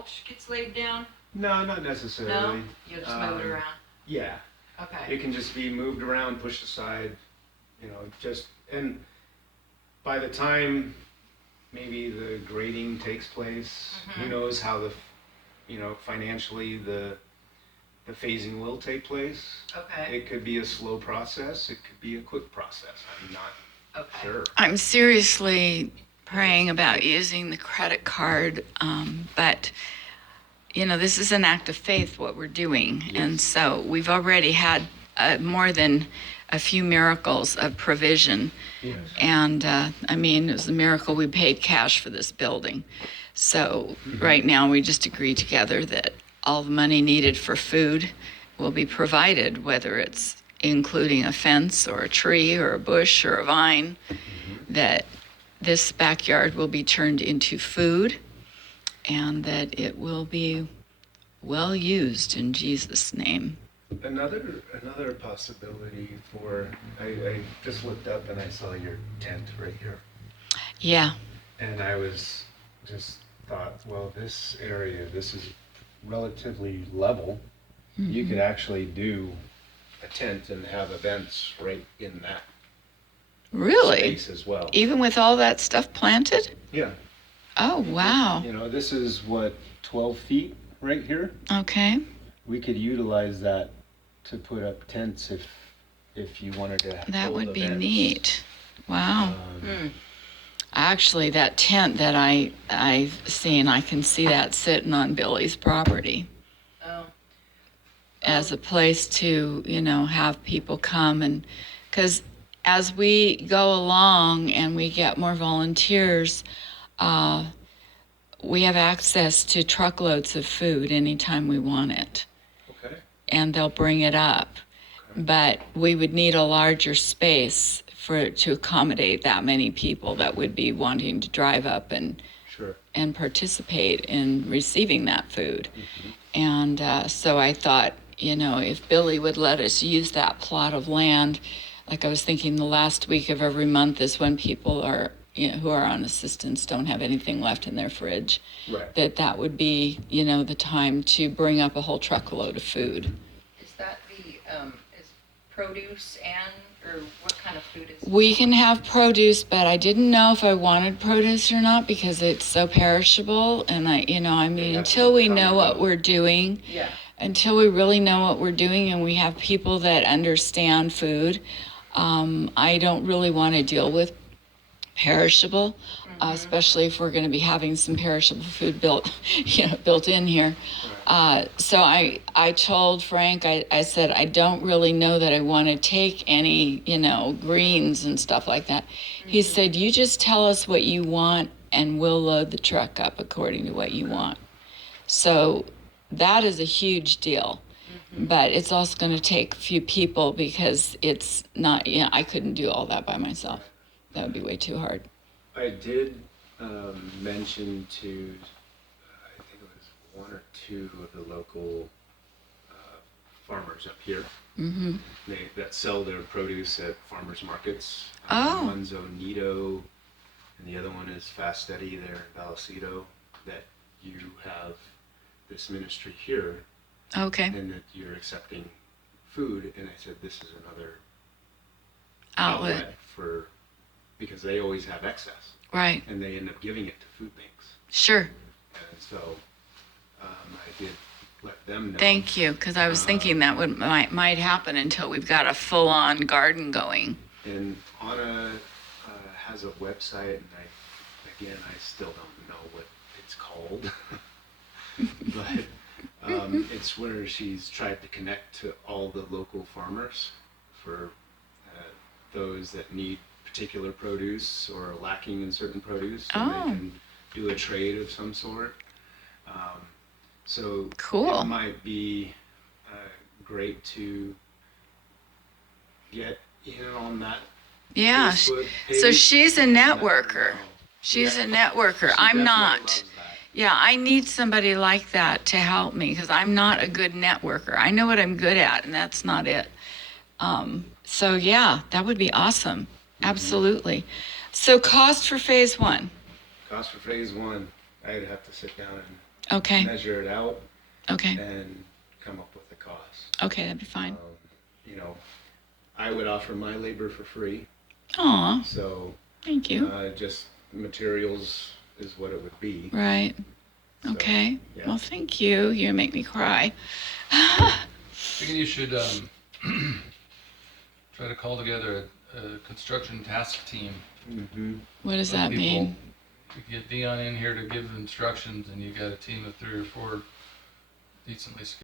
mulch gets laid down? No, not necessarily. No? You'll just move it around? Yeah. Okay. It can just be moved around, pushed aside, and by the time maybe the grading takes place, who knows how financially the phasing will take place. Okay. It could be a slow process. It could be a quick process. I'm not sure. I'm seriously praying about using the credit card, but this is an act of faith, what we're doing. Yes. And so we've already had more than a few miracles of provision. Yes. And it was a miracle we paid cash for this building. So right now we just agreed together that all the money needed for food will be provided, whether it's including a fence or a tree or a bush or a vine, that this backyard will be turned into food and that it will be well used in Jesus' name. Another possibility I just looked up and I saw your tent right here. Yeah. And I was just thought, well, this is relatively level. You could actually do a tent and have events right in that Really? space as well. Even with all that stuff planted? Yeah. Oh, wow. This is 12 feet right here. Okay. We could utilize that to put up tents if you wanted to. That hold would be events. neat. Wow. Actually, that tent that I've seen, I can see that sitting on Billy's property Oh. as a place to, have people come. And because as we go along and we get more volunteers, we have access to truckloads of food anytime we want it. Okay. And they'll bring it up. Okay. But we would need a larger space to accommodate that many people that would be wanting to drive up and Sure. and participate in receiving that food. And so I thought, if Billy would let us use that plot of land, like I was thinking the last week of every month is when people are, who are on assistance don't have anything left in their fridge, Right. that would be, the time to bring up a whole truckload of food. Is that is produce or what kind of food is it? We can have produce, but I didn't know if I wanted produce or not because it's so perishable. And until we know what we're doing, Yeah. until we really know what we're doing and we have people that understand food, I don't really want to deal with perishable, especially if we're going to be having some perishable food built in here. So I told Frank, I said, I don't really know that I want to take any, greens and stuff like that. He said, you just tell us what you want and we'll load the truck up according to what you want. So that is a huge deal. But it's also going to take a few people because it's not, I couldn't do all that by myself. That would be way too hard. I did mention to, I think it was one or two of the local farmers up here that sell their produce at farmers markets. Oh. One's Onedo, and the other one is Fast Eddie there in Vallecito, that you have this ministry here Okay. and that you're accepting food. And I said, this is another Outlet. because they always have excess Right. and they end up giving it to food banks. Sure. And so I did let them know. Thank you, because I was thinking that might happen until we've got a full-on garden going. And Anna has a website, and I still don't know what it's called, but it's where she's tried to connect to all the local farmers for those that need particular produce or are lacking in certain produce, and they can do a trade of some sort. So Cool. it might be great to get in on that. Yeah. Facebook So page. she's a Let them networker. know. She's Yeah. a networker. She I'm definitely not. loves that. Yeah, I need somebody like that to help me because I'm not a good networker. I know what I'm good at, and that's not it. So yeah, that would be awesome. Absolutely. So cost for phase one. Cost for phase one, I'd have to sit down and Okay. measure it out, Okay. and come up with a cost. Okay, that'd be fine. You know, I would offer my labor for free, Aw, so thank you. just materials is what it would be. Right. So, Okay. yeah. Well, thank you. You make me cry. I think you should try to call together a construction task team. Mm-hmm. What does of that people. mean? You get Dion in here to give instructions, and you got a team of 3 or 4 decently skilled